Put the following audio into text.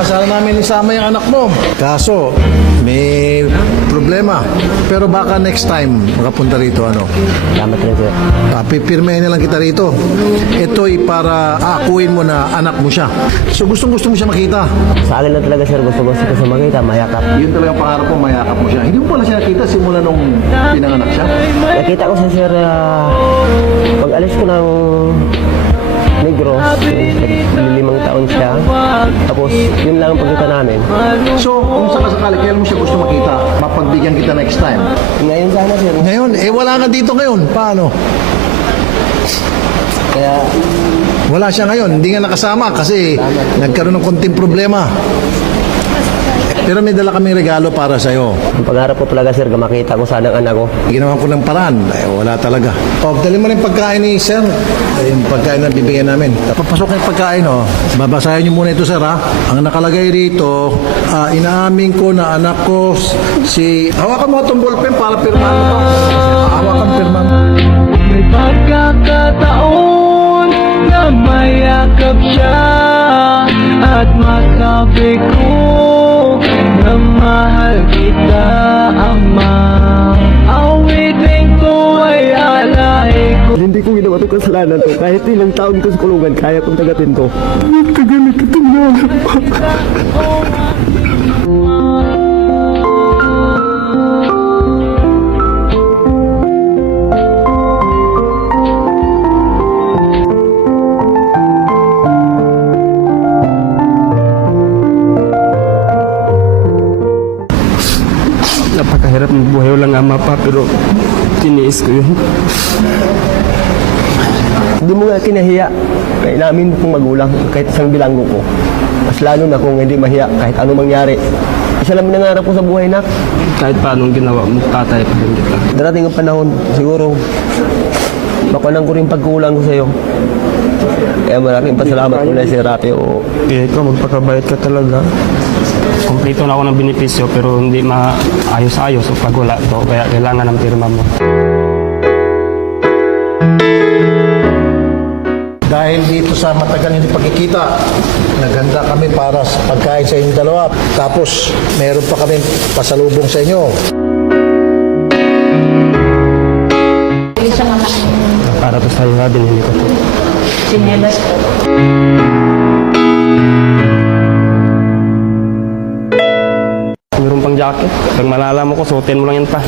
Kasal namin isama yung anak mo. Kaso, may problema. Pero baka next time makapunta rito, ano? Salamat rin, sir. Pipirmahin na lang kita rito. Ito'y para akuin mo na anak mo siya. So gustong-gusto mo siya makita. Sa akin lang talaga, sir. Gusto-gusto ko siya makita. Mayakap. Yun talagang pangarap mo, mayakap mo siya. Hindi mo pala siya nakita simula nung pinanganak siya. Nakita ko siya, sir, pag alis ko ng Negros, 5 taon siya. Tapos, yun lang ang pagkita namin. So, kung sakasakali, kailan mo siya gusto makita, mapagbigyan kita next time. Ngayon sana, sir. Ngayon, wala ka dito ngayon. Paano? Kaya, Wala siya ngayon. Hindi nga nakasama kasi nagkaroon ng konting problema. Pero may dala kaming regalo para sa'yo. ang pangarap ko talaga, sir, makita ko sana ang anak ko. Ginawa ko ng paraan. Wala talaga. Dali mo na yung pagkain ni Sir. Yung pagkain na bibigyan namin. Papasok na yung pagkain, oh. Babasahin niyo muna ito, Sir, ha? Ang nakalagay rito, inaamin ko na anak ko si... Hawakan mo itong ballpen para pirmahan mo to. Hawakan, pirmahan mo. May pagkakataon na mayakap siya at masabi ko na mahal kita, Ama. Awitin ko ay alay ko. Hindi ko ginawa itong kasalanan to. Kahit ilang taon ko sa kulungan, kaya kong tagatin to. Napakahirap ng buhay, walang ama pa, pero tiniis ko yun. Hindi mo nga kinahiya. Kaya namin kong magulang, kahit isang bilanggo ko. Mas lalo na kung hindi mahiya, kahit anong mangyari. Isa lang nangarap ko sa buhay, nak. Kahit paano ginawa mo, tatay pa rin kita. Darating ang panahon, siguro, makunan ko rin pagkulang ko sa'yo. Kaya maraming pasalamat mula si Rapi. Kaya ikaw, magpakabait ka talaga. Kompleto na ako ng benepisyo, pero hindi maayos-ayos pag wala to. Kaya kailangan ng pirma mo. Dahil dito sa matagal hindi pagkikita, naghanda kami para sa pagkain sa inyong dalawa. Tapos, meron pa kami pasalubong sa inyo. Para to sa'yo nga, binili ko to. Sinelas po. Mayroon pang jacket. Pag malala mo ko, suotin mo lang yan pa.